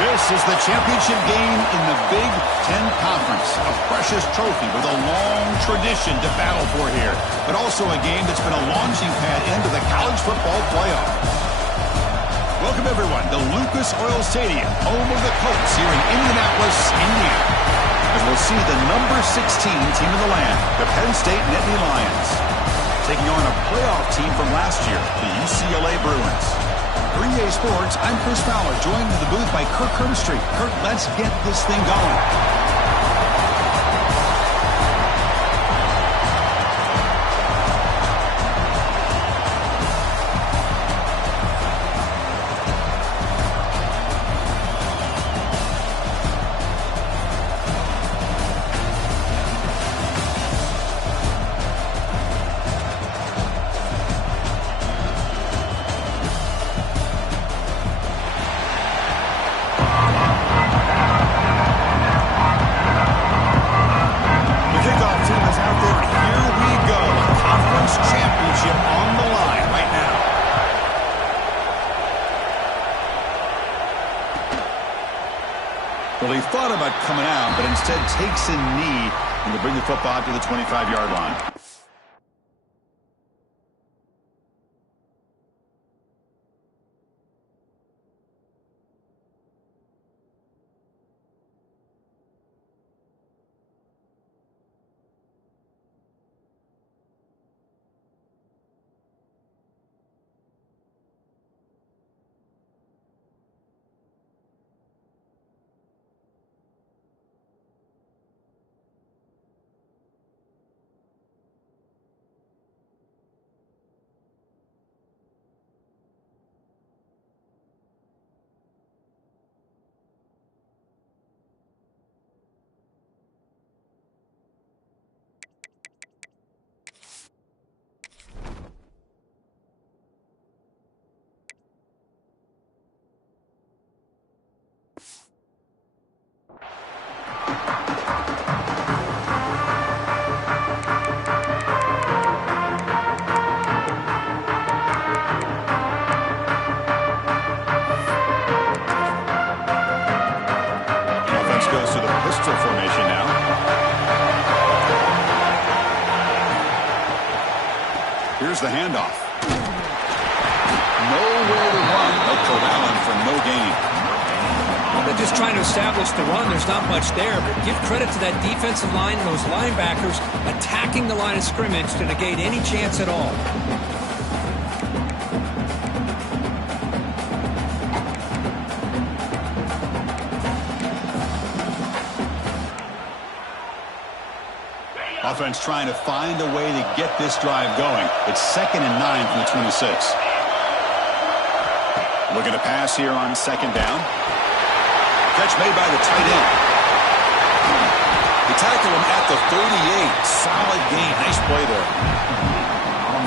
This is the championship game in the Big Ten Conference. A precious trophy with a long tradition to battle for here. But also a game that's been a launching pad into the college football playoff. Welcome, everyone, to Lucas Oil Stadium, home of the Colts here in Indianapolis, Indiana. And we'll see the number 16 team in the land, the Penn State Nittany Lions, taking on a playoff team from last year, the UCLA Bruins. For EA Sports, I'm Chris Fowler, joined in the booth by Kirk Herbstreit. Kirk, let's get this thing going. Well, he thought about coming out, but instead takes a knee and will bring the football to the 25-yard line. Formation now. Here's the handoff. Nowhere to run. They'll corral him for no gain. Well, they're just trying to establish the run. There's not much there, but give credit to that defensive line and those linebackers attacking the line of scrimmage to negate any chance at all. Offense trying to find a way to get this drive going. It's 2nd and 9 from the 26. Looking to pass here on 2nd down. Catch made by the tight end. They tackle him at the 38. Solid gain. Nice play there.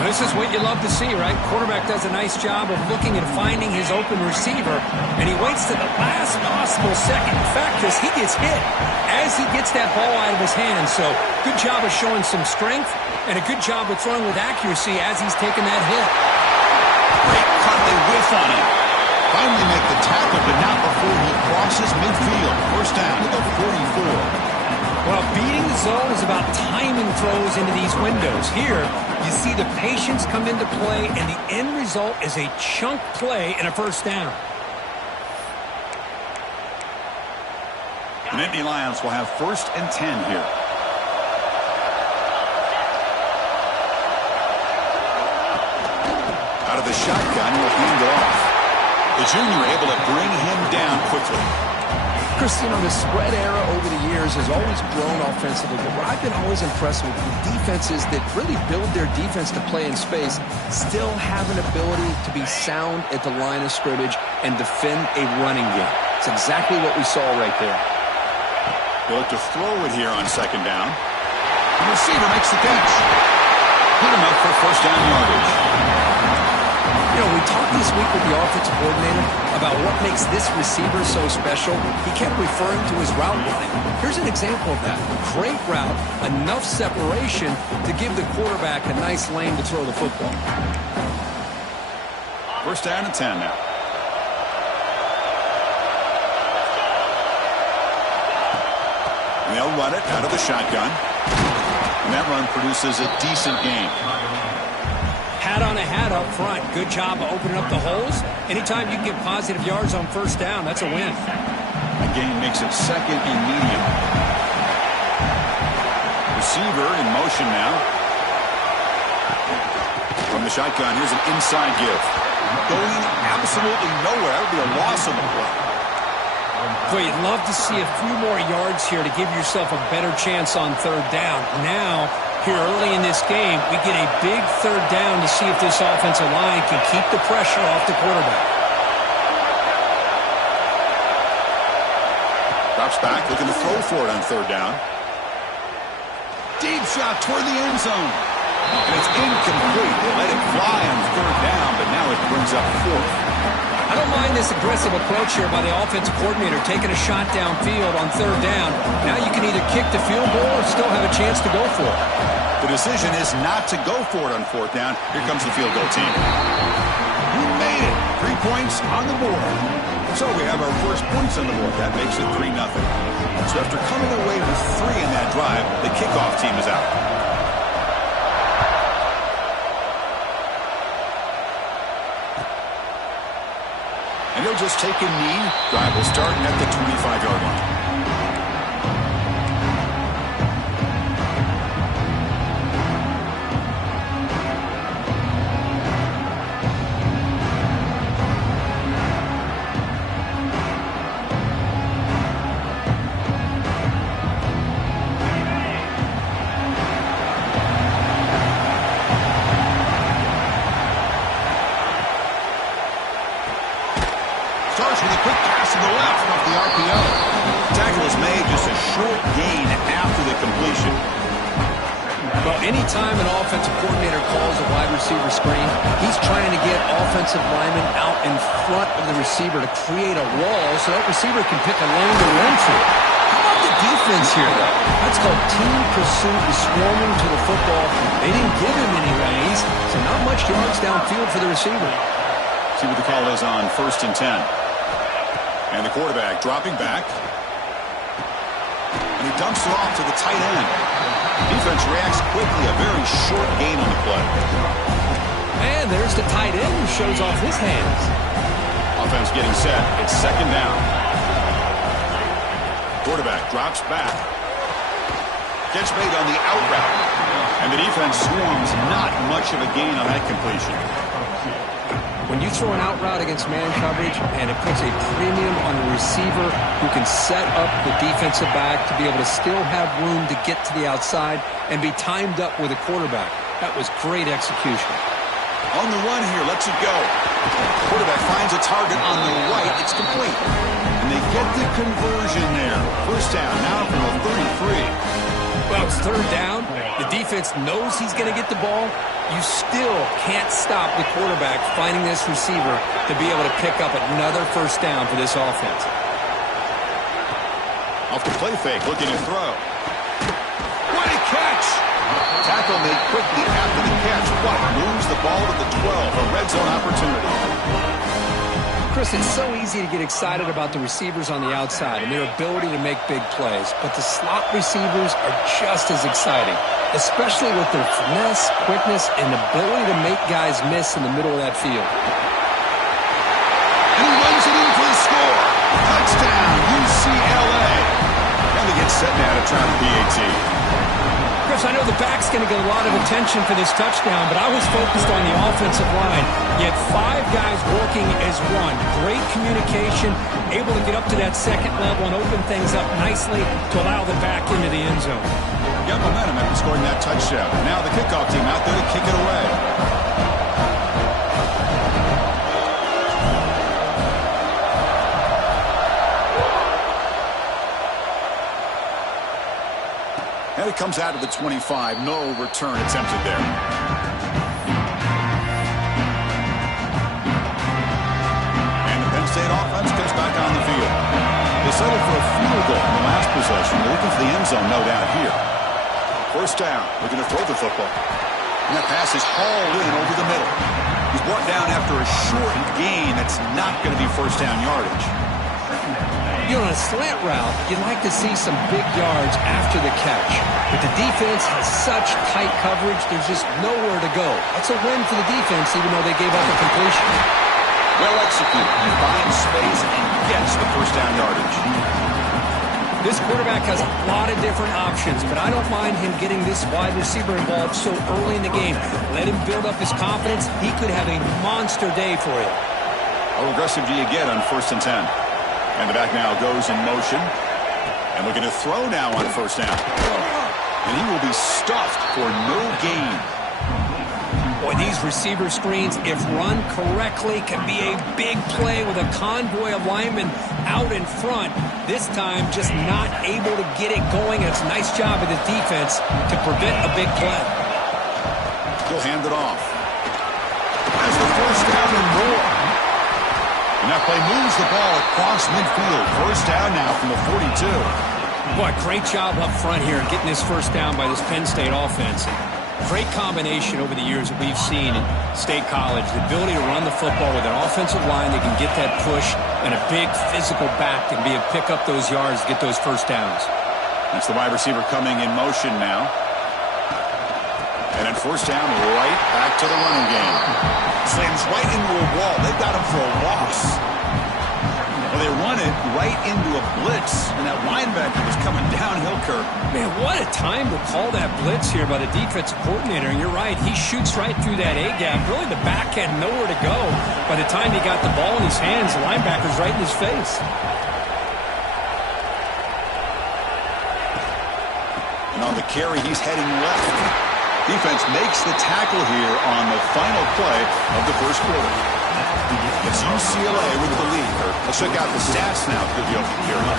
This is what you love to see, right? Quarterback does a nice job of looking and finding his open receiver, and he waits to the last possible second. In fact, as he gets hit, as he gets that ball out of his hands. So good job of showing some strength and a good job of throwing with accuracy as he's taking that hit. Great cut. They whiff on him. Finally make the tackle, but not before he crosses midfield. First down to the 44. Well, beating the zone is about timing throws into these windows. Here, you see the patience come into play, and the end result is a chunk play and a first down. The Nittany Lions will have 1st and 10 here. Out of the shotgun, will hand it off. The junior able to bring him down quickly. Chris, you know, the spread era over the years has always grown offensively, but what I've been always impressed with defenses that really build their defense to play in space still have an ability to be sound at the line of scrimmage and defend a running game. It's exactly what we saw right there. They look to throw it here on 2nd down. The receiver makes the catch. Put him up for first down yardage. You know, we talked this week with the offensive coordinator about what makes this receiver so special. He kept referring to his route line. Here's an example of that. Great route, enough separation to give the quarterback a nice lane to throw the football. First down and 10 now. They'll run it out of the shotgun. And that run produces a decent gain. Hat on a hat up front. Good job of opening up the holes. Anytime you can get positive yards on first down, that's a win. That gain makes it second and medium. Receiver in motion now. From the shotgun, here's an inside give. Going absolutely nowhere. That would be a loss on the play. Boy, you'd love to see a few more yards here to give yourself a better chance on third down. Now, here early in this game, we get a big third down to see if this offensive line can keep the pressure off the quarterback. Drops back, looking to throw for it on third down. Deep shot toward the end zone. And it's incomplete. They let it fly on third down, but now it brings up fourth. I don't mind this aggressive approach here by the offensive coordinator, taking a shot downfield on third down. Now you can either kick the field goal or still have a chance to go for it. The decision is not to go for it on fourth down. Here comes the field goal team. We made it. 3 points on the board. So we have our first points on the board. That makes it 3-0. So after coming away with 3 in that drive, the kickoff team is out. And he'll just take a knee. Drive will start at the 25-yard line. Starts with a quick pass to the left off the RPO. Tackle is made, just a short gain after the completion. Well, anytime an offensive coordinator calls a wide receiver screen, he's trying to get offensive linemen out in front of the receiver to create a wall so that receiver can pick a lane to run through. How about the defense here, though? That's called team pursuit and swarming to the football. They didn't give him any lanes, so not much yards downfield for the receiver. See what the call is on 1st and 10. And the quarterback dropping back. And he dumps it off to the tight end. Defense reacts quickly. A very short gain on the play. And there's the tight end who shows off his hands. Offense getting set. It's second down. Quarterback drops back. Catch made on the out route. And the defense swarms. Not much of a gain on that completion. When you throw an out route against man coverage and it puts a premium on the receiver who can set up the defensive back to be able to still have room to get to the outside and be timed up with a quarterback. That was great execution. On the run here, lets it go. Quarterback finds a target on the right. It's complete. And they get the conversion there. First down now from the 33. Well, it's third down. The defense knows he's going to get the ball. You still can't stop the quarterback finding this receiver to be able to pick up another first down for this offense. Off the play fake, looking to throw. What a catch! Tackle made quickly after the catch. What moves the ball to the 12? A red zone opportunity. Chris, it's so easy to get excited about the receivers on the outside and their ability to make big plays, but the slot receivers are just as exciting, especially with their finesse, quickness, and ability to make guys miss in the middle of that field. And he runs it in for the score. Touchdown, UCLA. And they get set now to try the PAT. Chris, I know the back's going to get a lot of attention for this touchdown, but I was focused on the offensive line. You had 5 guys working as one. Great communication, able to get up to that second level and open things up nicely to allow the back into the end zone. Got momentum after scoring that touchdown. Now the kickoff team out there to kick it away. And it comes out of the 25. No return attempted there. And the Penn State offense comes back on the field. They settle for a field goal in the last possession. They're looking for the end zone, no doubt, here. First down. Looking to throw the football. And that pass is hauled in over the middle. He's brought down after a short gain. That's not going to be first down yardage. You know, on a slant route, you'd like to see some big yards after the catch. But the defense has such tight coverage, there's just nowhere to go. That's a win for the defense, even though they gave up a completion. Well executed. He finds space and gets the first down yardage. This quarterback has a lot of different options, but I don't mind him getting this wide receiver involved so early in the game. Let him build up his confidence. He could have a monster day for you. How aggressive do you get on 1st and 10? And the back now goes in motion. And looking to throw now on 1st down. And he will be stuffed for no gain. Boy, these receiver screens, if run correctly, can be a big play with a convoy of linemen out in front. This time, just not able to get it going. It's a nice job of the defense to prevent a big play. He'll hand it off. Has the first down and more. And that play moves the ball across midfield. First down now from the 42. Boy, great job up front here getting this first down by this Penn State offense. Great combination over the years that we've seen in State College. The ability to run the football with an offensive line that can get that push and a big physical back to be able to pick up those yards, get those first downs. That's the wide receiver coming in motion now. And then 1st down, right back to the running game. Slams right into a wall. They've got him for a loss. Well, they run it right into a blitz, and that linebacker was coming downhill, Kirk. Man, what a time to call that blitz here by the defensive coordinator. And you're right, he shoots right through that A-gap. Really, the back had nowhere to go. By the time he got the ball in his hands, the linebacker's right in his face. And on the carry, he's heading left. Defense makes the tackle here on the final play of the first quarter. It's UCLA with the lead. Let's check out the stats now through the opening period.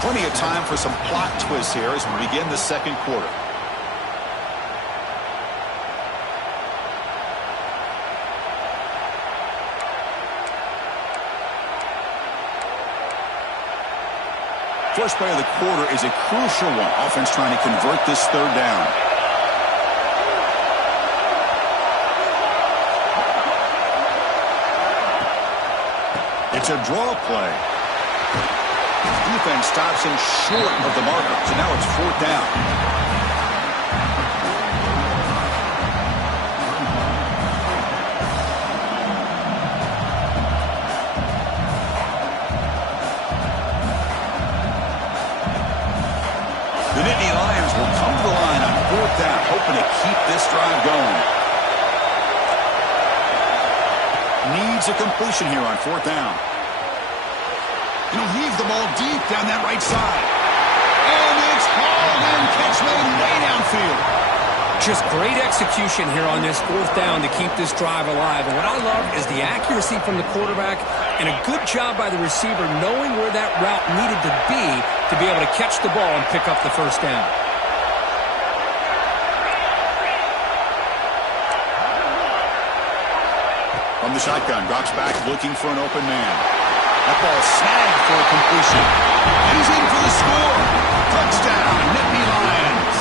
Plenty of time for some plot twists here as we begin the second quarter. First play of the quarter is a crucial one. Offense trying to convert this 3rd down. It's a draw play. Defense stops him short of the marker, so now it's 4th down. The Nittany Lions will come to the line on 4th down, hoping to keep this drive going. Needs a completion here on 4th down. And he'll heave the ball deep down that right side. And it's hauled in, catch made way downfield. Just great execution here on this 4th down to keep this drive alive. And what I love is the accuracy from the quarterback and a good job by the receiver knowing where that route needed to be able to catch the ball and pick up the first down. From the shotgun, drops back looking for an open man. That ball snagged for a completion. And he's in for the score. Touchdown, Nittany Lions.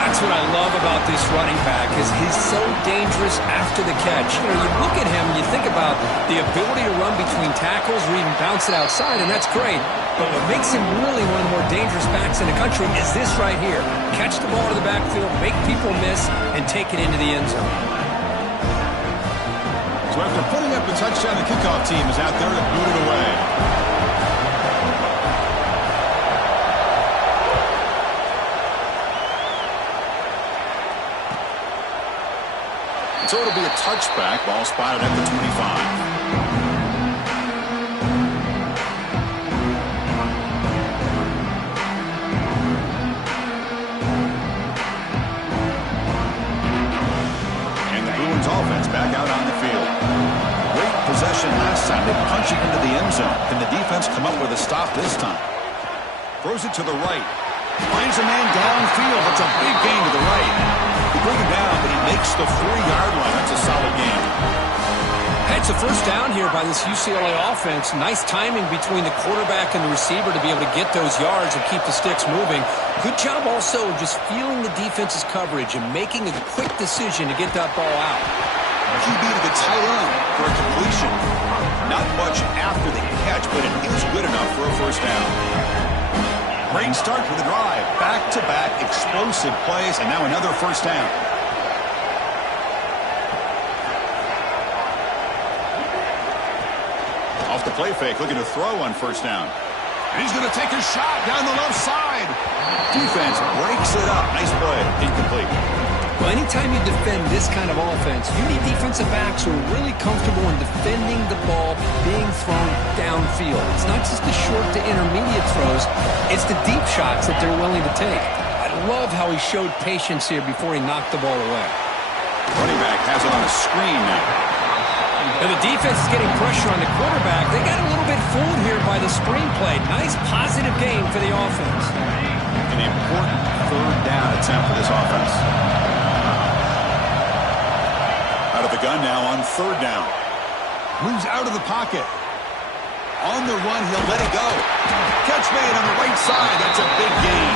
That's what I love about this running back is he's so dangerous after the catch. You know, you look at him and you think about the ability to run between tackles or even bounce it outside, and that's great. But what makes him really one of the more dangerous backs in the country is this right here. Catch the ball to the backfield, make people miss, and take it into the end zone. So after putting up a touchdown, the kickoff team is out there to boot it away. So it'll be a touchback, ball spotted at the 25. Offense back out on the field. Great possession last time. They punch it into the end zone. Can the defense come up with a stop this time? Throws it to the right. Finds a man downfield. That's a big gain to the right. They bring him down, but he makes the 4-yard line. That's a solid gain. It's a first down here by this UCLA offense. Nice timing between the quarterback and the receiver to be able to get those yards and keep the sticks moving. Good job also just feeling the defense's coverage and making a quick decision to get that ball out. QB to the tight end for a completion. Not much after the catch, but it is good good enough for a first down. Great start to the drive. Back-to-back explosive plays, and now another first down. Off the play fake, looking to throw on first down. And he's going to take a shot down the left side. Defense breaks it up. Nice play. Incomplete. Well, anytime you defend this kind of offense, you need defensive backs who are really comfortable in defending the ball being thrown downfield. It's not just the short to intermediate throws. It's the deep shots that they're willing to take. I love how he showed patience here before he knocked the ball away. Running back has it on a screen now. Now the defense is getting pressure on the quarterback. They got a little bit fooled here by the screen play. Nice positive game for the offense. An important third down attempt for this offense. Out of the gun now on third down. Moves out of the pocket. On the run, he'll let it go. Catch made on the right side. That's a big gain.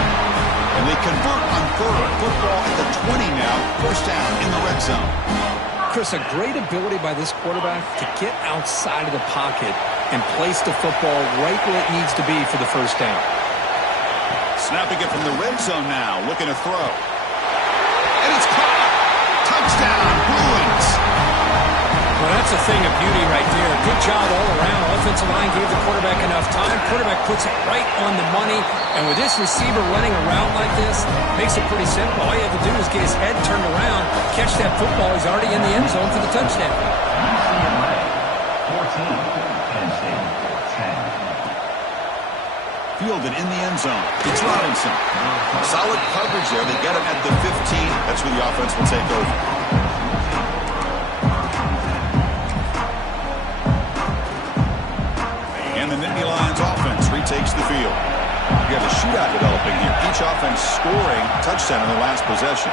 And they convert on third. Football at the 20 now. First down in the red zone. Chris, a great ability by this quarterback to get outside of the pocket and place the football right where it needs to be for the first down. Snapping it from the red zone now, looking to throw. And it's caught. Touchdown, Bruins. Well, that's a thing of beauty right there. Good job all around. Offensive line gave the quarterback enough time. Quarterback puts it right on the money. And with this receiver running a route like this, makes it pretty simple. All you have to do is get his head turned around, catch that football. He's already in the end zone for the touchdown. 14, fielded in the end zone. It's Robinson. Solid coverage there. They get him at the 15. That's where the offense will take over. And the Nittany Lions offense retakes the field. You have a shootout developing here. Each offense scoring touchdown in the last possession.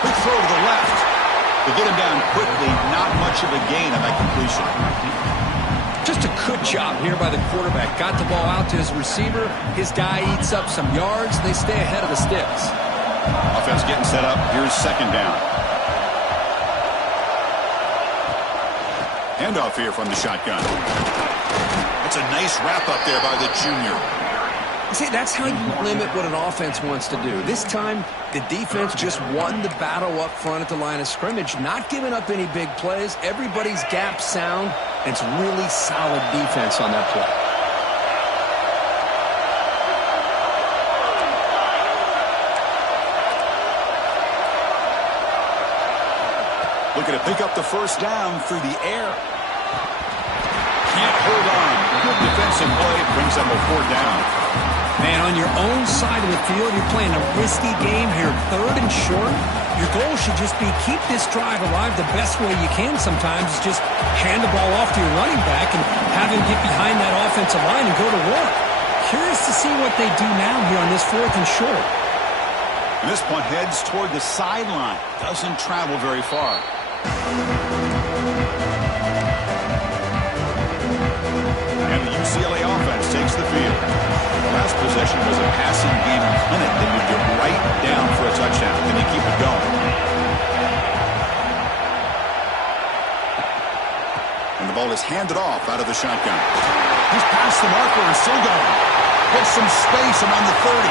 Quick throw to the left. To get him down quickly, not much of a gain on that completion. Just a good job here by the quarterback. Got the ball out to his receiver. His guy eats up some yards. They stay ahead of the sticks. Offense getting set up. Here's second down. Handoff here from the shotgun. It's a nice wrap up there by the junior. See, that's how you limit what an offense wants to do. This time, the defense just won the battle up front at the line of scrimmage, not giving up any big plays. Everybody's gap sound. It's really solid defense on that play. Looking to pick up the first down through the air. Can't hold on. Good defensive play. Brings up a fourth down. Man, on your own side of the field, you're playing a risky game here. Third and short. Your goal should just be keep this drive alive the best way you can sometimes. Is just hand the ball off to your running back and have him get behind that offensive line and go to work. Curious to see what they do now here on this fourth and short. And this punt heads toward the sideline. Doesn't travel very far. And the UCLA offense takes the field. The last possession was a passing game clinic. They moved it right down for a touchdown. Then they keep it going. And the ball is handed off out of the shotgun. He's past the marker and still going. Gets some space around the 30.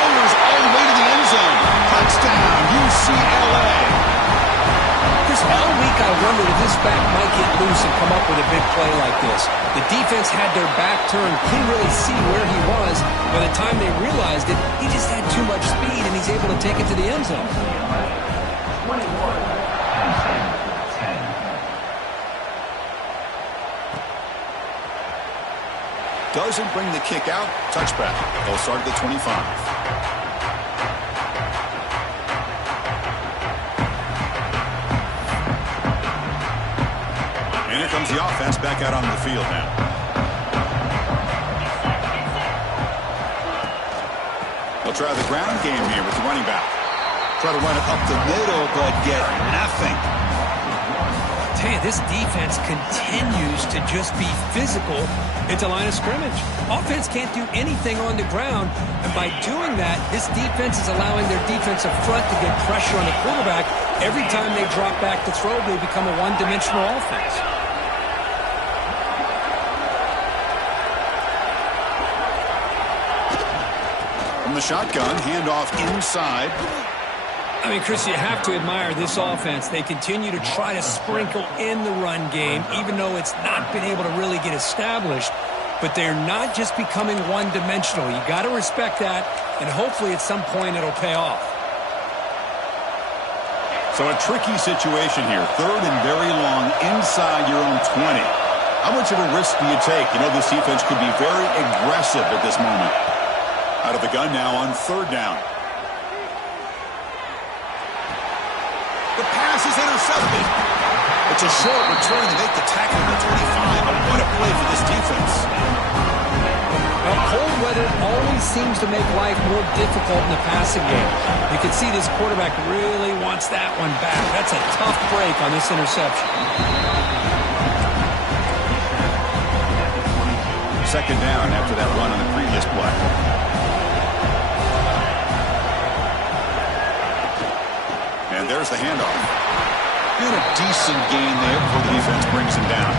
Motors all the way to the end zone. Touchdown, UCLA. All week I wondered if this back might get loose and come up with a big play like this. The defense had their back turned, couldn't really see where he was. By the time they realized it, he just had too much speed, and he's able to take it to the end zone. 21, 10. Doesn't bring the kick out. Touchback. They'll start at the 25. And here comes the offense back out on the field now. They'll try the ground game here with the running back. Try to run it up the middle, but get nothing. I tell you, this defense continues to just be physical at the line of scrimmage. Offense can't do anything on the ground, and by doing that, this defense is allowing their defensive front to get pressure on the quarterback. Every time they drop back to throw, they become a one-dimensional offense. From the shotgun, handoff inside. I mean, Chris, you have to admire this offense. They continue to try to sprinkle in the run game, even though it's not been able to really get established. But they're not just becoming one-dimensional. You got to respect that, and hopefully at some point it'll pay off. So a tricky situation here. 3rd and very long inside your own 20. How much of a risk do you take? You know, this defense could be very aggressive at this moment. Out of the gun now on 3rd down. The pass is intercepted. It's a short return. They make the tackle at the 25. But what a play for this defense. Well, cold weather always seems to make life more difficult in the passing game. You can see this quarterback really wants that one back. That's a tough break on this interception. 2nd down after that run on the previous play. And there's the handoff. And a decent gain there before the defense brings him down.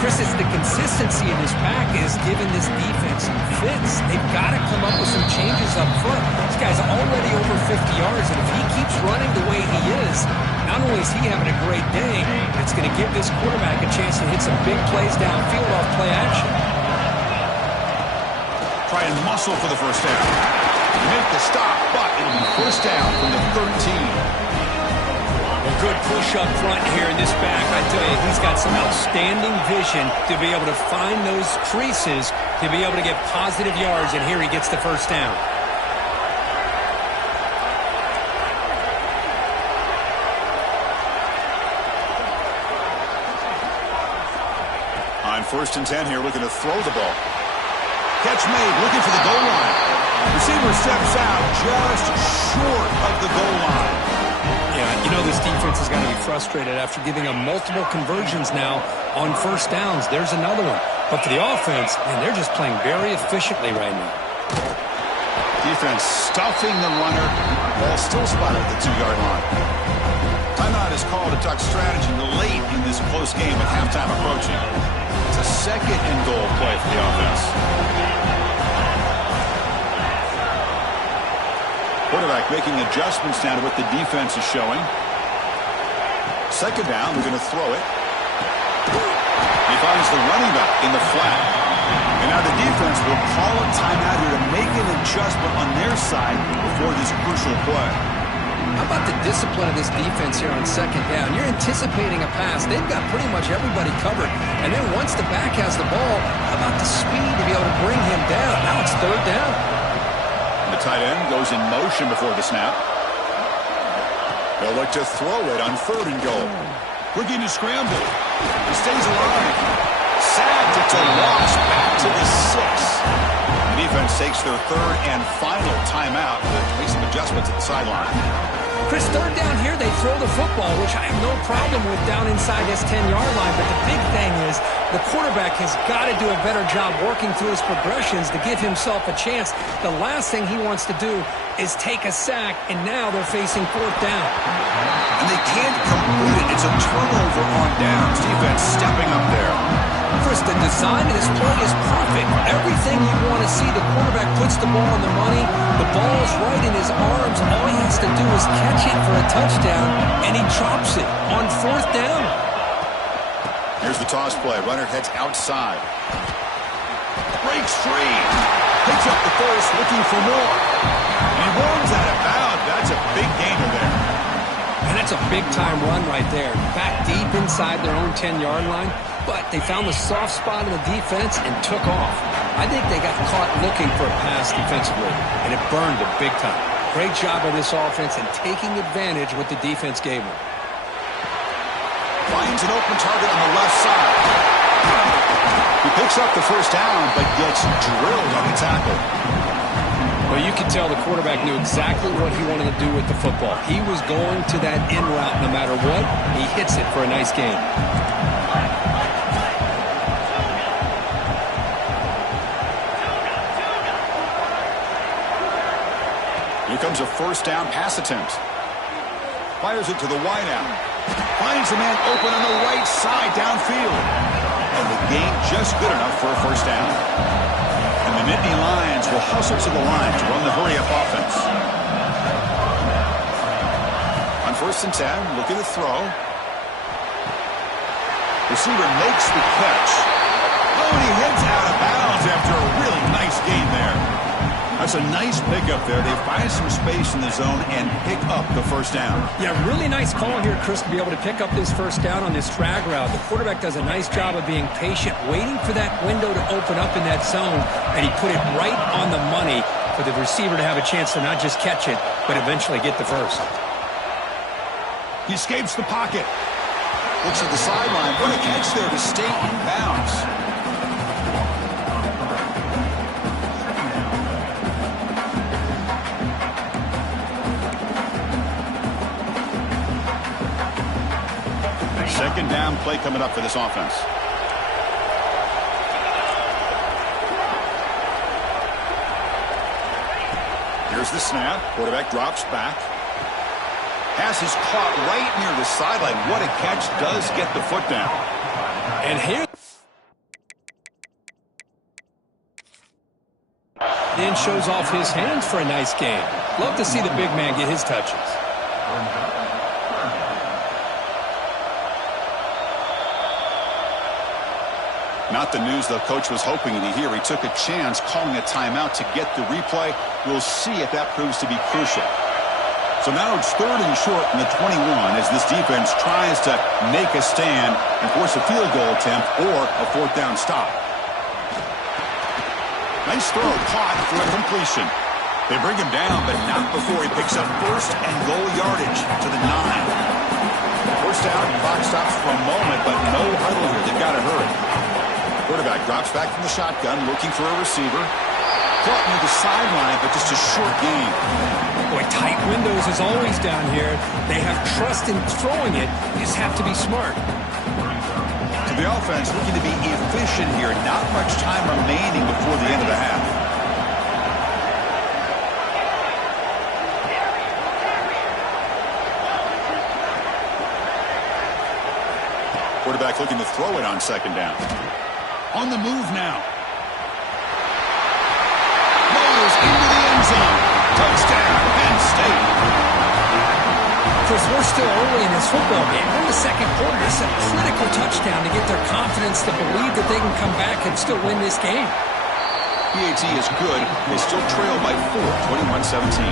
Chris, it's the consistency in this back is giving this defense some fits. They've got to come up with some changes up front. This guy's already over 50 yards, and if he keeps running the way he is, not only is he having a great day, it's going to give this quarterback a chance to hit some big plays downfield off play action. Try and muscle for the first down. Make the stop, but it'll be first down from the 13. A good push up front here in this back. I tell you, he's got some outstanding vision to be able to find those creases, to be able to get positive yards, and here he gets the first down. On 1st and 10 here, looking to throw the ball. Catch made, looking for the goal line. Receiver steps out just short of the goal line. Yeah, you know this defense is going to be frustrated after giving them multiple conversions now on 1st downs. There's another one. But for the offense, man, they're just playing very efficiently right now. Defense stuffing the runner. Ball still spotted at the 2-yard line. Timeout is called to talk strategy late in this close game with halftime approaching. It's a 2nd and goal play for the offense. Quarterback making adjustments now to what the defense is showing. 2nd down, they're going to throw it. He finds the running back in the flat. And now the defense will call a timeout here to make an adjustment on their side before this crucial play. How about the discipline of this defense here on 2nd down? You're anticipating a pass. They've got pretty much everybody covered. And then once the back has the ball, how about the speed to be able to bring him down? Now it's 3rd down. The tight end goes in motion before the snap. They'll look to throw it on 3rd and goal. Looking to scramble. He stays alive. Sacked. It's a loss back to the 6. The defense takes their 3rd and final timeout to make some adjustments at the sideline. Chris, 3rd down here, they throw the football, which I have no problem with down inside this 10-yard line. But the big thing is the quarterback has got to do a better job working through his progressions to give himself a chance. The last thing he wants to do is take a sack, and now they're facing 4th down. And they can't complete it. It's a turnover on downs. Defense stepping up there. Chris, the design of this play is perfect. Everything you want to see, the quarterback puts the ball on the money. The ball is right in his arms. All he has to do is catch it for a touchdown, and he drops it on 4th down. Here's the toss play. Runner heads outside. Breaks free. Picks up the first, looking for more. And he runs out of bounds. That's a big gainer there. And that's a big-time run right there. Back deep inside their own 10-yard line. But they found the soft spot in the defense and took off. I think they got caught looking for a pass defensively, and it burned them big time. Great job by this offense and taking advantage what the defense gave them. Finds an open target on the left side. He picks up the first down, but gets drilled on the tackle. Well, you can tell the quarterback knew exactly what he wanted to do with the football. He was going to that in route no matter what. He hits it for a nice gain. Here comes a first down pass attempt. Fires it to the wideout. Finds the man open on the right side downfield. And the gain just good enough for a first down. And the Nittany Lions will hustle to the line to run the hurry-up offense. On 1st and 10, looking to throw. Receiver makes the catch. Oh, and he heads out of bounds after a really nice gain there. That's a nice pickup there. They find some space in the zone and pick up the first down. Yeah, really nice call here, Chris, to be able to pick up this first down on this drag route. The quarterback does a nice job of being patient, waiting for that window to open up in that zone, and he put it right on the money for the receiver to have a chance to not just catch it, but eventually get the first. He escapes the pocket. Looks at the sideline. What a catch there to stay in bounds. Second down play coming up for this offense. Here's the snap. Quarterback drops back. Pass is caught right near the sideline. What a catch. Does get the foot down. And here then shows off his hands for a nice game. Love to see the big man get his touches. Not the news the coach was hoping to hear. He took a chance calling a timeout to get the replay. We'll see if that proves to be crucial. So now it's 3rd and short from the 21 as this defense tries to make a stand and force a field goal attempt or a 4th down stop. Nice throw caught for a completion. They bring him down, but not before he picks up 1st and goal yardage to the 9. 1st down, clock stops for a moment, but no huddle here. They've got to hurry. Quarterback drops back from the shotgun, looking for a receiver. Caught near the sideline, but just a short gain. Boy, tight windows as always down here. They have trust in throwing it. You just have to be smart. To the offense, looking to be efficient here. Not much time remaining before the end of the half. Quarterback looking to throw it on 2nd down. On the move now. Motors into the end zone. Touchdown, Penn State. Chris, we're still early in this football game. We're in the 2nd quarter. This is a critical touchdown to get their confidence to believe that they can come back and still win this game. PAT is good. They still trail by 4, 21-17.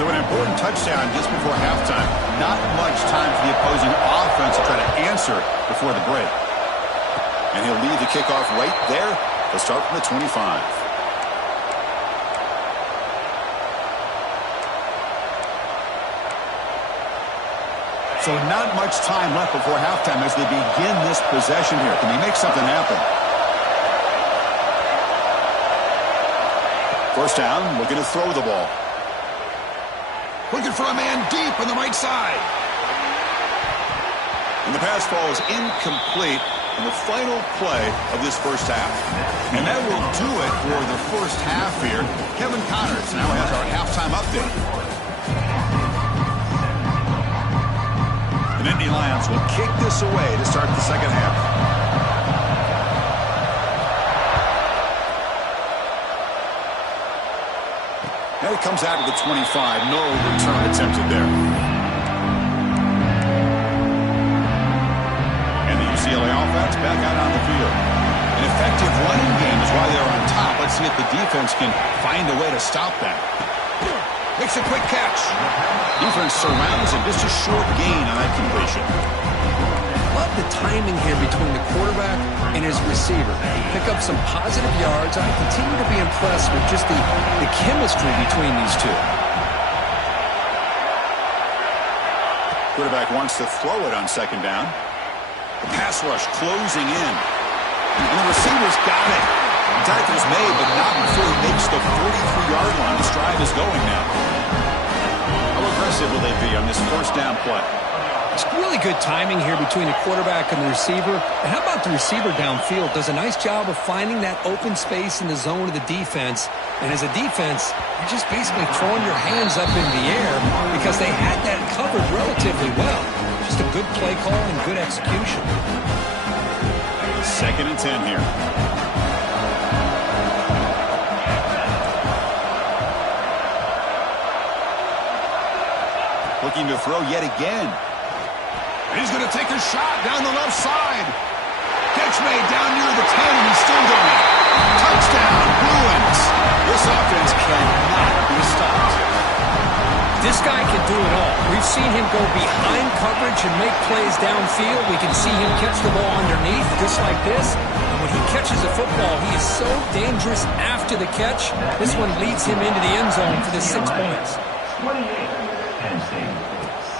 So an important touchdown just before halftime. Not much time for the opposing offense to try to answer before the break. And he'll lead the kickoff right there. They'll start from the 25. So not much time left before halftime as they begin this possession here. Can they make something happen? 1st down, looking to throw the ball. Looking for a man deep on the right side. And the pass falls incomplete in the final play of this first half. And that will do it for the first half here. Kevin Connors now has our halftime update. The Nittany Lions will kick this away to start the second half. And it comes out of the 25. No return attempted there. And the UCLA offense back out on the field. An effective running game is why they're on top. Let's see if the defense can find a way to stop that. Makes a quick catch. Defense surrounds him. Just a short gain on that completion. Love the timing here between the quarterback and his receiver. Pick up some positive yards. I continue to be impressed with just the chemistry between these two. Quarterback wants to throw it on 2nd down. The pass rush closing in. And the receiver's got it. Tackle's made, but not before he makes the 43-yard line. This drive is going now. How aggressive will they be on this 1st down play? It's really good timing here between the quarterback and the receiver. And how about the receiver downfield? Does a nice job of finding that open space in the zone of the defense. And as a defense, you're just basically throwing your hands up in the air because they had that covered relatively well. Just Just a good play call and good execution. 2nd and 10 here. Looking to throw yet again. And he's going to take a shot down the left side. Catch made down near the 10, and he's still going. Touchdown, Bruins. This offense cannot be stopped. This guy can do it all. We've seen him go behind coverage and make plays downfield. We can see him catch the ball underneath, just like this. And when he catches the football, he is so dangerous after the catch. This one leads him into the end zone for the 6 points. 28, Penn State.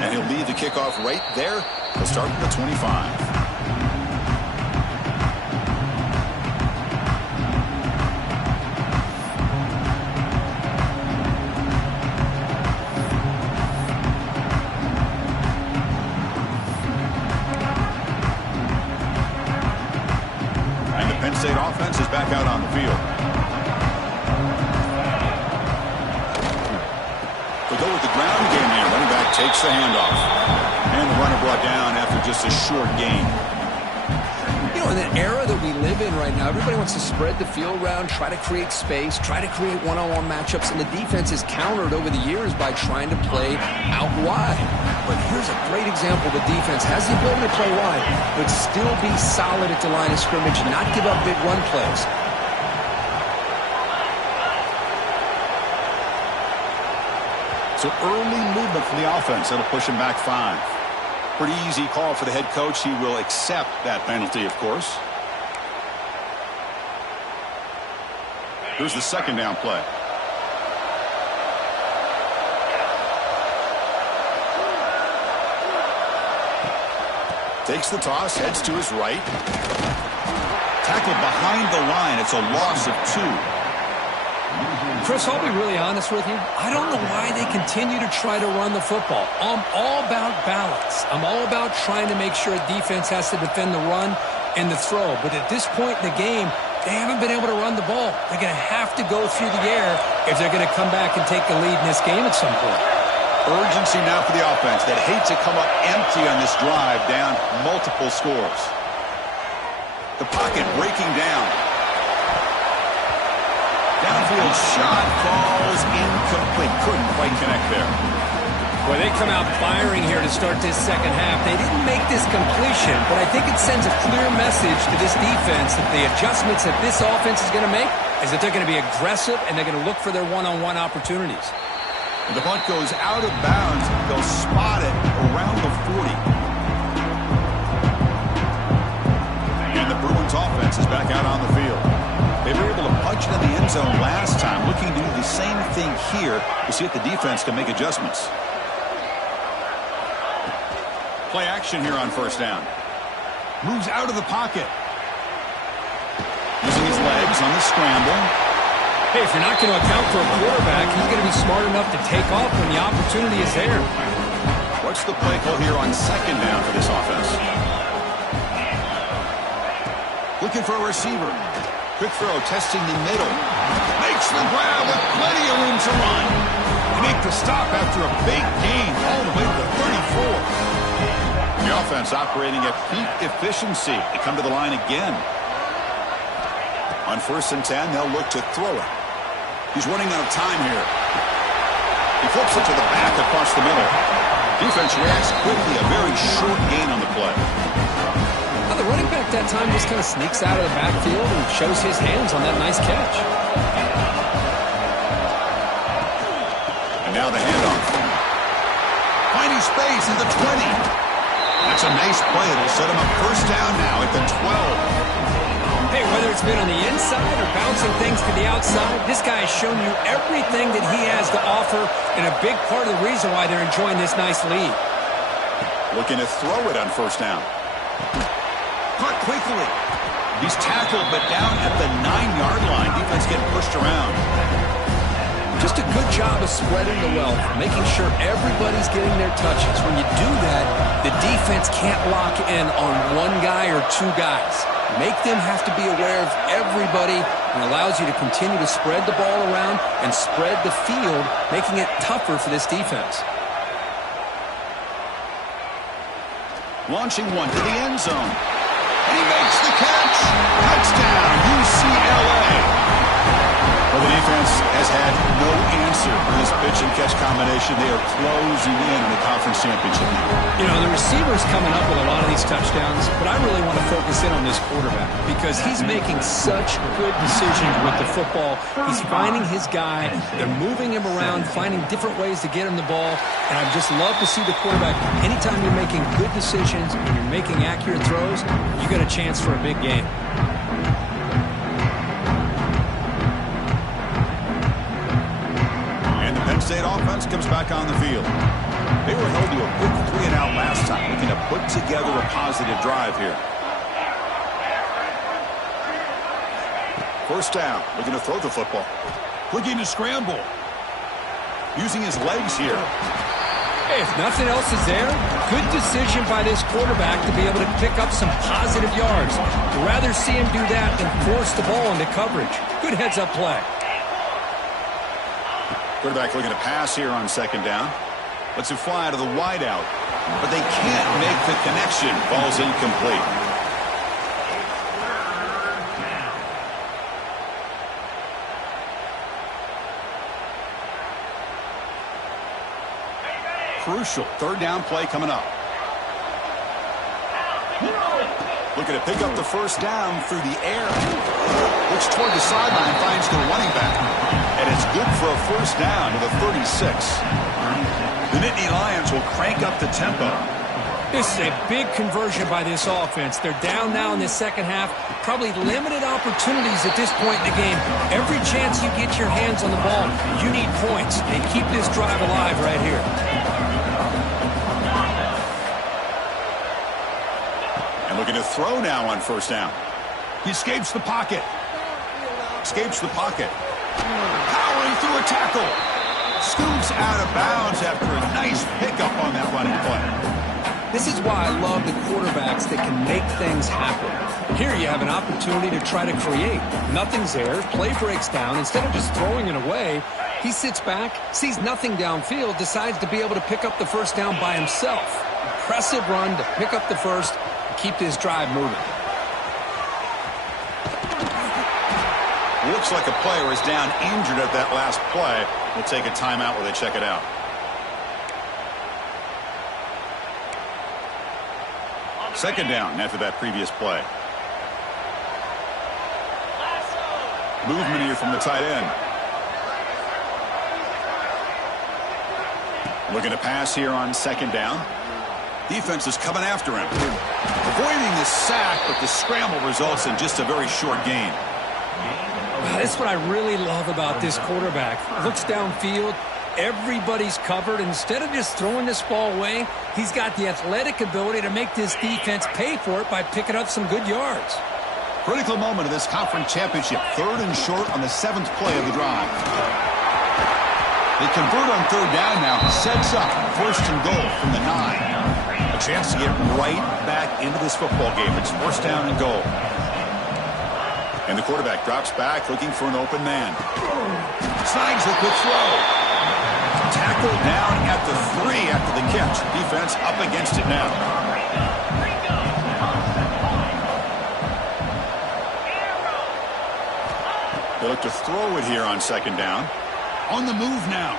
And he'll lead the kickoff right there. He'll start at the 25. Penn State offense is back out on the field. We go with the ground game here. Running back takes the handoff. And the runner brought down after just a short gain. You know, in the era that we live in right now, everybody wants to spread the field around, try to create space, try to create one-on-one matchups, and the defense is countered over the years by trying to play out wide. But here's a great example. The defense has the ability to play wide, but still be solid at the line of scrimmage and not give up big run plays. So early movement from the offense. That'll push him back 5. Pretty easy call for the head coach. He will accept that penalty, of course. Here's the 2nd down play. Takes the toss, heads to his right. Tackle behind the line. It's a loss of 2. Chris, I'll be really honest with you. I don't know why they continue to try to run the football. I'm all about balance. I'm all about trying to make sure a defense has to defend the run and the throw. But at this point in the game, they haven't been able to run the ball. They're going to have to go through the air if they're going to come back and take the lead in this game at some point. Urgency now for the offense that hate to come up empty on this drive, down multiple scores. The pocket breaking down. Downfield shot falls incomplete. Couldn't quite connect there. Well, they come out firing here to start this second half. They didn't make this completion, but I think it sends a clear message to this defense that the adjustments that this offense is going to make is that they're going to be aggressive and they're going to look for their one-on-one opportunities. And the punt goes out of bounds. They'll spot it around the 40. And the Bruins offense is back out on the field. They were able to punch it in the end zone last time. Looking to do the same thing here to see if the defense can make adjustments. Play action here on 1st down. Moves out of the pocket. Using his legs on the scramble. Hey, if you're not going to account for a quarterback, he's going to be smart enough to take off when the opportunity is there. What's the play call here on 2nd down for this offense? Looking for a receiver. Quick throw, testing the middle. Makes the grab with plenty of room to run. They make the stop after a big gain all the way to the 34. The offense operating at peak efficiency. They come to the line again. On 1st and 10, they'll look to throw it. He's running out of time here. He flips it to the back across the middle. Defense reacts quickly. A very short gain on the play. Well, the running back that time just kind of sneaks out of the backfield and shows his hands on that nice catch. And now the handoff. Finding space at the 20. That's a nice play. It'll set him up 1st down now at the 12. Hey, whether it's been on the inside or bouncing things to the outside, this guy has shown you everything that he has to offer, and a big part of the reason why they're enjoying this nice lead. Looking to throw it on 1st down. Caught quickly. He's tackled, but down at the 9-yard line. Defense getting pushed around. Just a good job of spreading the wealth, making sure everybody's getting their touches. When you do that, the defense can't lock in on one guy or 2 guys. Make them have to be aware of everybody, and allows you to continue to spread the ball around and spread the field, making it tougher for this defense. Launching one to the end zone. And he makes the catch. Touchdown, UCLA. Well, the defense has had no answer for this pitch and catch combination. They are closing in on the conference championship now. You know, the receiver's coming up with a lot of these touchdowns, but I really want to focus in on this quarterback because he's making such good decisions with the football. He's finding his guy. They're moving him around, finding different ways to get him the ball, and I just love to see the quarterback. Anytime you're making good decisions and you're making accurate throws, you got a chance for a big game. State offense comes back on the field. They were held to a quick 3-and-out last time, looking to put together a positive drive here. First down, looking to throw the football. Looking to scramble. Using his legs here. Hey, if nothing else is there, good decision by this quarterback to be able to pick up some positive yards. I'd rather see him do that than force the ball into coverage. Good heads-up play. Quarterback looking to pass here on second down. Lets it fly to the wideout. But they can't make the connection. Ball's incomplete. Crucial third down play coming up. Looking to pick up the first down through the air. Looks toward the sideline, finds the running back. And it's good for a first down to the 36. The Nittany Lions will crank up the tempo. This is a big conversion by this offense. They're down now in the second half. Probably limited opportunities at this point in the game. Every chance you get your hands on the ball, you need points. And keep this drive alive right here. And looking to throw now on first down. He escapes the pocket. Escapes the pocket. Powering through a tackle. Scoops out of bounds after a nice pickup on that running play. This is why I love the quarterbacks that can make things happen. Here you have an opportunity to try to create. Nothing's there. Play breaks down. Instead of just throwing it away, he sits back, sees nothing downfield, decides to be able to pick up the first down by himself. Impressive run to pick up the first and keep this drive moving. Looks like a player is down injured at that last play. We'll take a timeout while they check it out. Second down after that previous play. Movement here from the tight end. Looking to pass here on second down. Defense is coming after him. Avoiding the sack, but the scramble results in just a very short gain. That's what I really love about this quarterback. Looks downfield. Everybody's covered. Instead of just throwing this ball away, he's got the athletic ability to make this defense pay for it by picking up some good yards. Critical moment of this conference championship. Third and short on the 7th play of the drive. They convert on third down now. Sets up first and goal from the 9. A chance to get right back into this football game. It's first down and goal. And the quarterback drops back looking for an open man. Snags the quick throw. Tackled down at the 3 after the catch. Defense up against it now. They look to throw it here on second down. On the move now.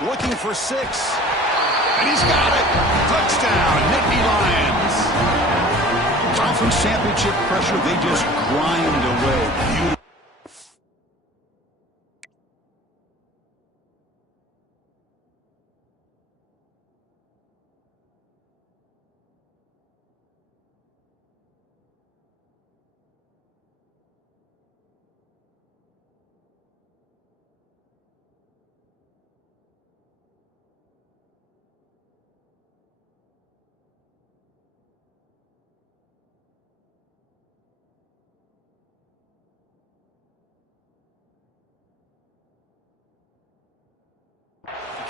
Looking for 6. And he's got it. Touchdown, Nittany Lions. Conference championship pressure, they just grind away. Beautiful.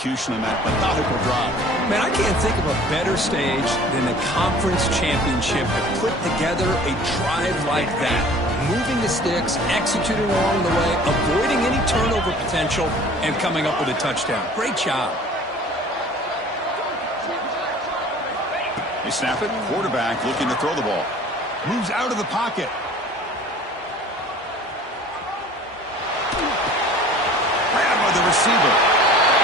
On that methodical drive. Man, I can't think of a better stage than the conference championship to put together a drive like that. Moving the sticks, executing along the way, avoiding any turnover potential, and coming up with a touchdown. Great job. They snap it. Quarterback looking to throw the ball. Moves out of the pocket. Grabbed by the receiver.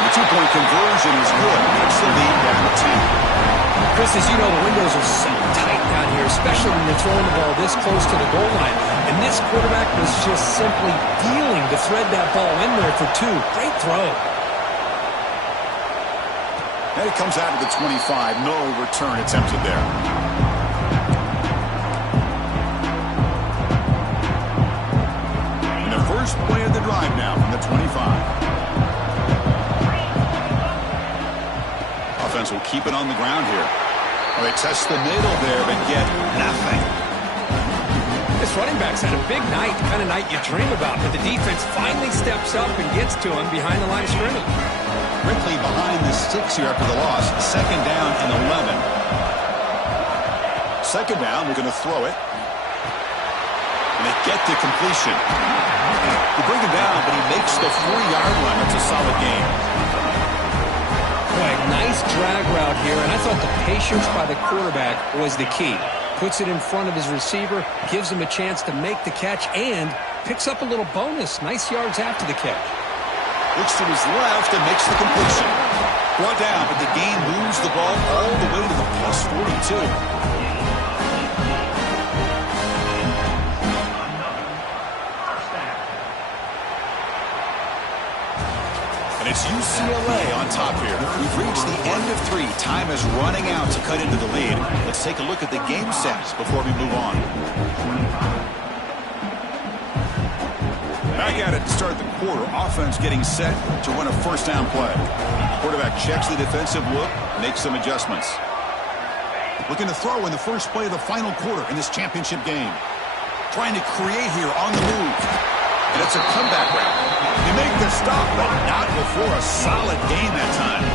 The two-point conversion is good. Puts the lead down to 2. Chris, as you know, the windows are so tight down here, especially when you're throwing the ball this close to the goal line. And this quarterback was just simply dealing to thread that ball in there for 2. Great throw. And it comes out of the 25. No return attempted there. And the first play of the drive now from the 25. Offense will keep it on the ground here. Well, they test the middle there, but get nothing. This running back's had a big night, the kind of night you dream about, but the defense finally steps up and gets to him behind the line of scrimmage. Quickly behind the sticks here after the loss. 2nd down and 11. 2nd down, we're going to throw it. And they get to completion. They bring him down, but he makes the 40-yard line. It's a solid game. Boy, nice drag route here, and I thought the patience by the quarterback was the key. Puts it in front of his receiver, gives him a chance to make the catch, and picks up a little bonus. Nice yards after the catch. Looks to his left and makes the completion. Brought down, but the game moves the ball all the way to the plus 42. And it's UCLA on top here. We've reached the end of 3. Time is running out to cut into the lead. Let's take a look at the game stats before we move on. Back at it to start the quarter. Offense getting set to run a first down play. Quarterback checks the defensive look, makes some adjustments. Looking to throw in the first play of the final quarter in this championship game. Trying to create here on the move. And it's a comeback route. They make the stop, but not before a solid game that time.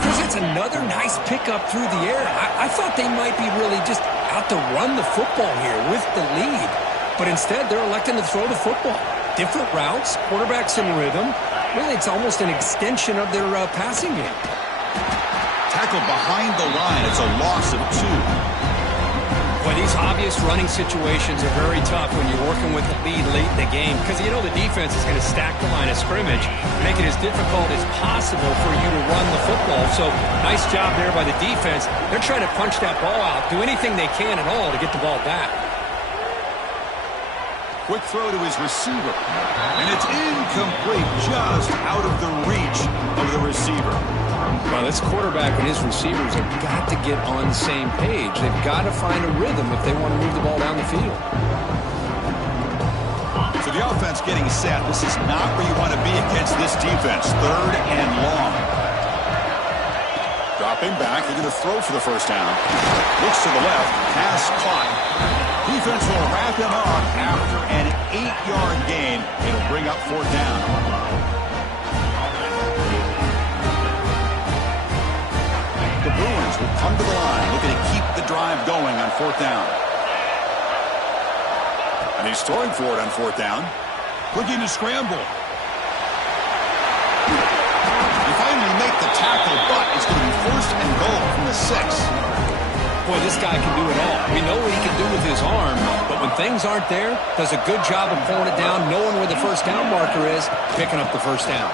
Chris, it's another nice pickup through the air. I thought they might be really just out to run the football here with the lead. But instead, they're electing to throw the football. Different routes, quarterbacks in rhythm. Really, it's almost an extension of their passing game. Tackle behind the line. It's a loss of 2. Boy, these obvious running situations are very tough when you're working with the lead late in the game because you know the defense is going to stack the line of scrimmage, make it as difficult as possible for you to run the football. So, nice job there by the defense. They're trying to punch that ball out, do anything they can at all to get the ball back. Quick throw to his receiver. And it's incomplete, just out of the reach of the receiver. Well, this quarterback and his receivers have got to get on the same page. They've got to find a rhythm if they want to move the ball down the field. So the offense getting set. This is not where you want to be against this defense. 3rd and long. Dropping back. They're going to throw for the first down. Looks to the left. Pass caught. Defense will wrap him up after an 8-yard gain. It'll bring up 4th down. The Bruins will come to the line, looking to keep the drive going on 4th down. And he's throwing for it on 4th down. Looking to scramble. They finally make the tackle, but it's going to be 1st and goal from the 6. Boy, this guy can do it all. We know what he can do with his arm, but when things aren't there, does a good job of pulling it down, knowing where the first down marker is, picking up the first down.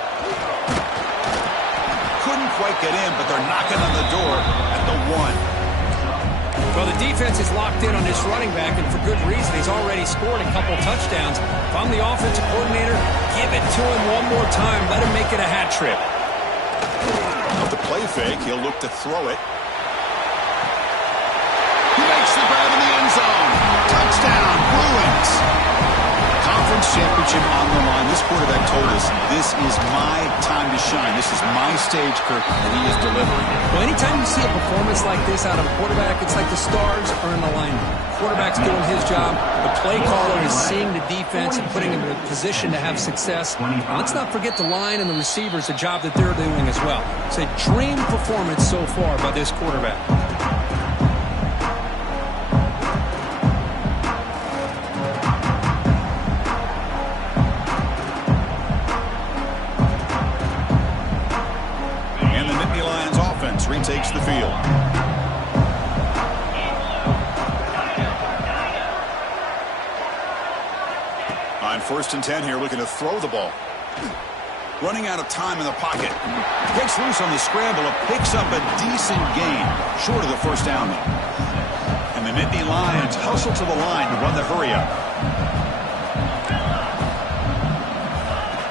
Couldn't quite get in, but they're knocking on the door at the 1. Well, the defense is locked in on this running back, and for good reason. He's already scored a couple touchdowns. If I'm the offensive coordinator, give it to him one more time. Let him make it a hat trick. With the play fake, he'll look to throw it. He makes the grab in the end zone. Touchdown, Bruins. Conference championship on the line. This quarterback told us, this is my time to shine. This is my stage, Kirk, and he is delivering. Well, anytime you see a performance like this out of a quarterback, it's like the stars are in alignment. Quarterback's doing his job. The play caller is seeing the defense and putting him in a position to have success. Now, let's not forget the line and the receivers, the job that they're doing as well. It's a dream performance so far by this quarterback. Retakes the field. First and 10 here, looking to throw the ball. Running out of time in the pocket. Gets loose on the scramble and picks up a decent gain. Short of the first down, though. And the Nittany Lions hustle to the line to run the hurry-up.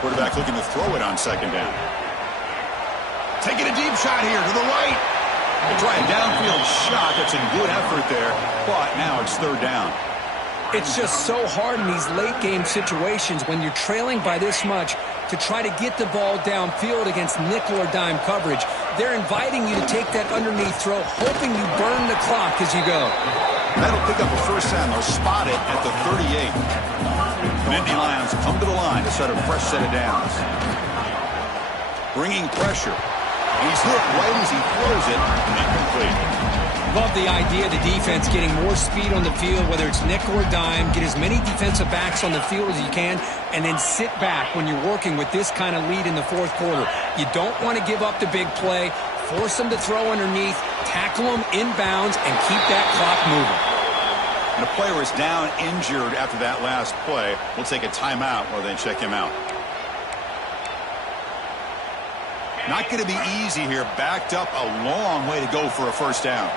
Quarterback looking to throw it on second down. Taking a deep shot here to the right. We'll try a downfield shot. That's a good effort there, but now it's third down. It's just so hard in these late-game situations when you're trailing by this much to try to get the ball downfield against nickel or dime coverage. They're inviting you to take that underneath throw, hoping you burn the clock as you go. That'll pick up a first down. They'll spot it at the 38. Nittany Lions come to the line to set a fresh set of downs. Bringing pressure. He's hit right as he throws it. Incomplete. Love the idea of the defense getting more speed on the field, whether it's nickel or dime. Get as many defensive backs on the field as you can, and then sit back when you're working with this kind of lead in the fourth quarter. You don't want to give up the big play. Force them to throw underneath, tackle them inbounds, and keep that clock moving. And the player is down injured after that last play. We'll take a timeout while they check him out. Not going to be easy here. Backed up a long way to go for a first down.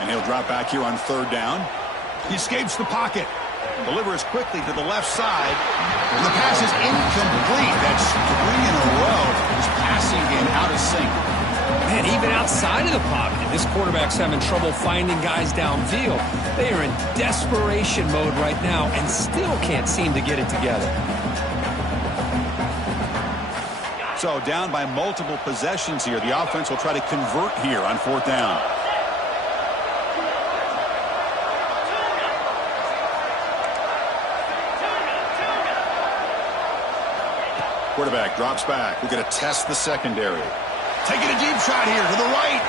And he'll drop back here on third down. He escapes the pocket. Delivers quickly to the left side. And the pass is incomplete. That's 3 in a row. His passing game out of sync. Man, even outside of the pocket, this quarterback's having trouble finding guys downfield. They are in desperation mode right now and still can't seem to get it together. So down by multiple possessions here. The offense will try to convert here on fourth down. Quarterback drops back. We're going to test the secondary. Taking a deep shot here to the right.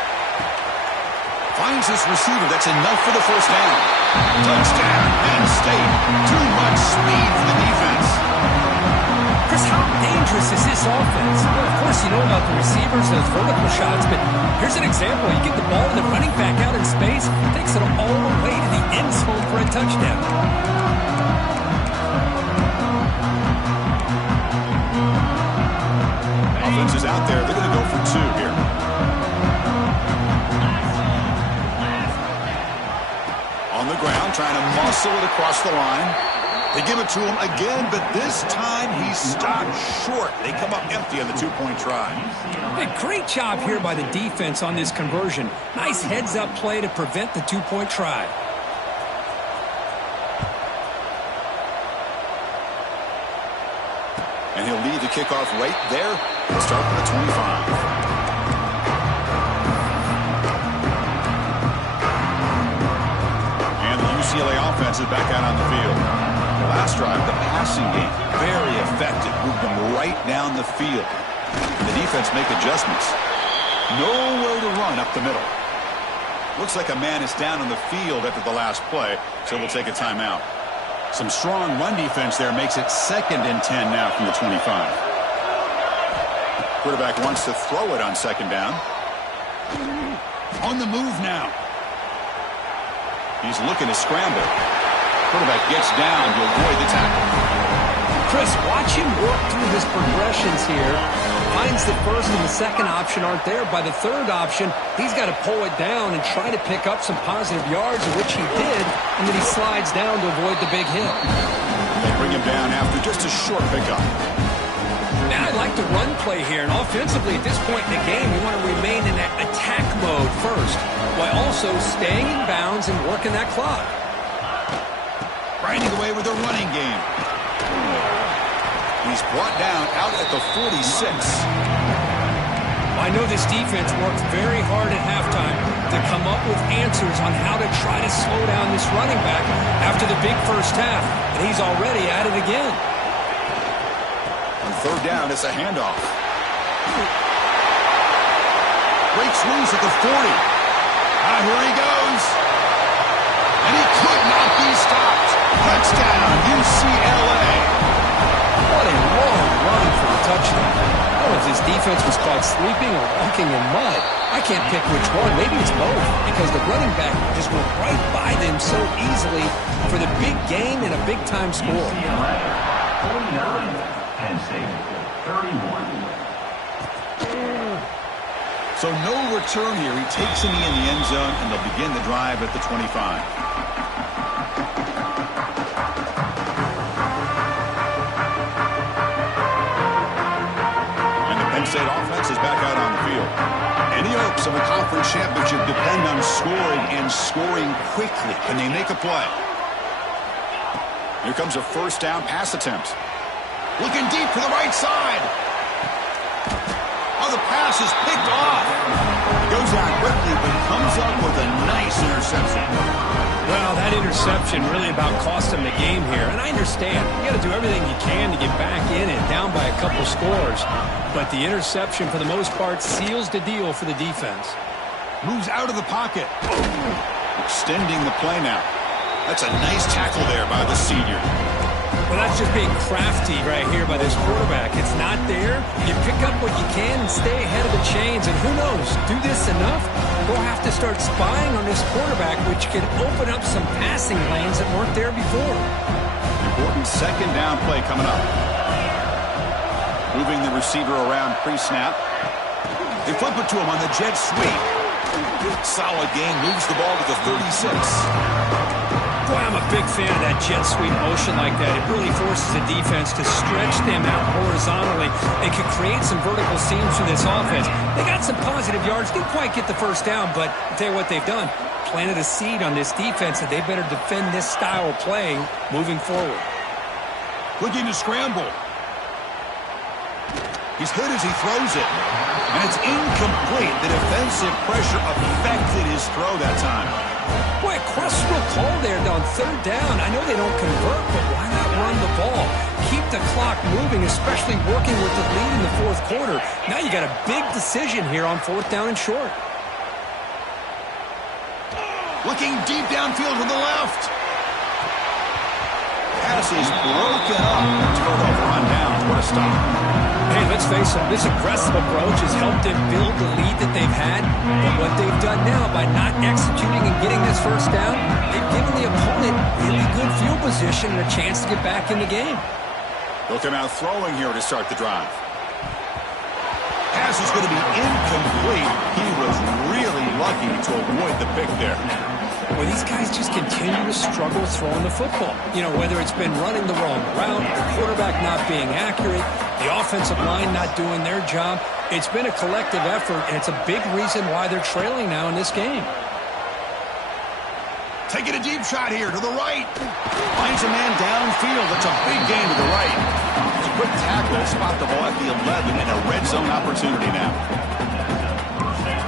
Finds this receiver. That's enough for the first down. Touchdown, Penn State. Too much speed for the defense. Chris, how dangerous is this offense? Well, of course, you know about the receivers, those vertical shots, but here's an example. You get the ball and the running back out in space, takes it all the way to the end zone for a touchdown. Offense is out there. They're going to go for 2 here. On the ground, trying to muscle it across the line. They give it to him again, but this time he stopped short. They come up empty on the 2-point try. A great job here by the defense on this conversion. Nice heads-up play to prevent the 2-point try. And he'll lead the kickoff right there. He'll start with the 25. UCLA offense is back out on the field. The last drive, the passing game, very effective. Moved them right down the field. The defense make adjustments. Nowhere to run up the middle. Looks like a man is down on the field after the last play, so we'll take a timeout. Some strong run defense there makes it 2nd and 10 now from the 25. Quarterback wants to throw it on second down. On the move now. He's looking to scramble. Quarterback gets down to avoid the tackle. Chris, watch him work through his progressions here. Finds the first and the second option aren't there. By the third option, he's got to pull it down and try to pick up some positive yards, which he did, and then he slides down to avoid the big hit. They bring him down after just a short pickup. Now I like the run play here, and offensively at this point in the game, we want to remain in that attack mode first, while also staying in bounds and working that clock. Grinding away with the running game. He's brought down out at the 46. I know this defense worked very hard at halftime to come up with answers on how to try to slow down this running back after the big first half, and he's already at it again. On third down, it's a handoff. Breaks loose at the 40. Here he goes. And he could not be stopped. Touchdown, UCLA. What a long run for a touchdown. I don't his defense was caught sleeping or walking in mud. I can't pick which one. Maybe it's both, because the running back just went right by them so easily for the big gain and a big-time score. UCLA, 49. Penn State, 31. So no return here. He takes him in the end zone, and they'll begin the drive at the 25. And the Penn State offense is back out on the field. Any hopes of a conference championship depend on scoring and scoring quickly. Can they make a play? Here comes a first down pass attempt. Looking deep to the right side. Oh, the pass is picked off. It goes down quickly, but comes up with a nice interception. Well, that interception really about cost him the game here. And I understand. You got to do everything you can to get back in and down by a couple scores. But the interception, for the most part, seals the deal for the defense. Moves out of the pocket. Extending the play now. That's a nice tackle there by the senior. Well, that's just being crafty right here by this quarterback. It's not there. You pick up what you can and stay ahead of the chains. And who knows, do this enough, we'll have to start spying on this quarterback, which can open up some passing lanes that weren't there before. Important second down play coming up. Moving the receiver around pre-snap. They flip it to him on the jet sweep. Solid gain, moves the ball to the 36. Boy, I'm a big fan of that jet sweep motion like that. It really forces the defense to stretch them out horizontally and can create some vertical seams through this offense. They got some positive yards. Didn't quite get the first down, but I'll tell you what they've done. Planted a seed on this defense that they better defend this style of play moving forward. Looking to scramble. He's hit as he throws it. And it's incomplete. The defensive pressure affected his throw that time. Boy, a questionable call there on third down. I know they don't convert, but why not run the ball? Keep the clock moving, especially working with the lead in the fourth quarter. Now you got a big decision here on fourth down and short. Looking deep downfield to the left. Pass is broken up. Turnover on down. What a stop. Hey, let's face it, this aggressive approach has helped them build the lead that they've had. But what they've done now by not executing and getting this first down, they've given the opponent really good field position and a chance to get back in the game. They'll come out throwing here to start the drive. Pass is going to be incomplete. He was really lucky to avoid the pick there. Well, these guys just continue to struggle throwing the football. You know, whether it's been running the wrong route, the quarterback not being accurate, the offensive line not doing their job. It's been a collective effort, and it's a big reason why they're trailing now in this game. Taking a deep shot here to the right. Finds a man downfield. That's a big gain to the right. It's a quick tackle. Spot the ball at the 11 and a red zone opportunity now.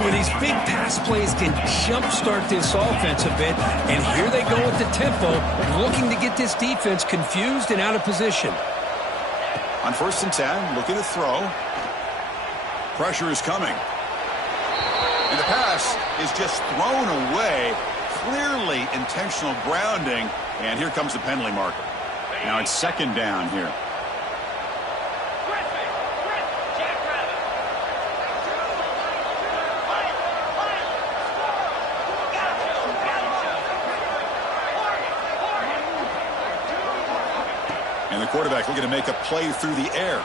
Well, these big pass plays can jumpstart this offense a bit, and here they go with the tempo, looking to get this defense confused and out of position. On 1st and 10, looking to throw. Pressure is coming. And the pass is just thrown away. Clearly intentional grounding, and here comes the penalty marker. Now it's second down here. And the quarterback looking to make a play through the air. Oh,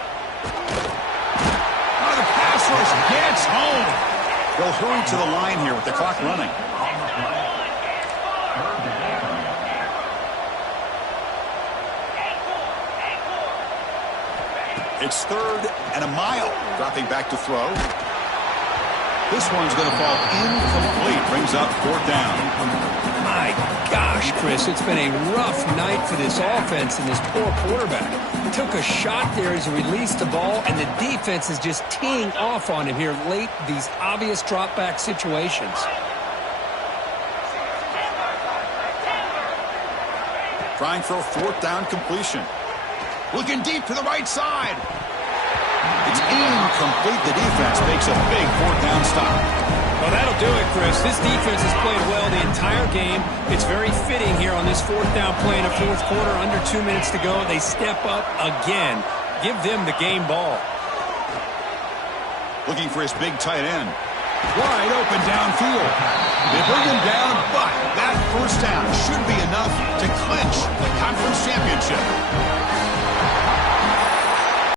the pass rush gets home. They'll hurry to the line here with the clock running. It's 3rd and a mile. Dropping back to throw. This one's going to fall incomplete. Brings up 4th down. My gosh, Chris, it's been a rough night for this offense and this poor quarterback. He took a shot there as he released the ball, and the defense is just teeing off on him here late, these obvious drop-back situations. Trying for a 4th down completion. Looking deep to the right side. It's incomplete. The defense makes a big 4th down stop. Well, that'll do it, Chris. This defense has played well the entire game. It's very fitting here on this 4th down play in the fourth quarter. Under 2 minutes to go. They step up again. Give them the game ball. looking for his big tight end. Wide open downfield. They bring him down, but that first down should be enough to clinch the conference championship.